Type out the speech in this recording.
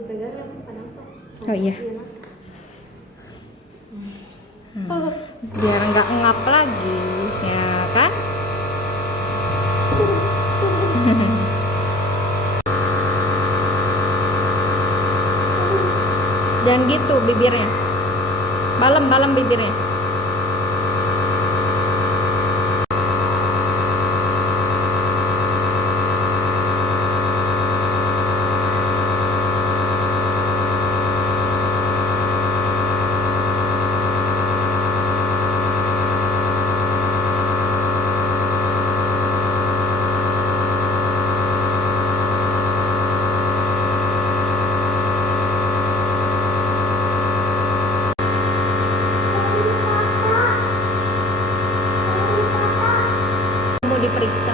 dipegang ya kadang sok. Oh iya. Biar nggak ngap lagi, ya kan? Jangan gitu bibirnya. Balem bibirnya. Mau diperiksa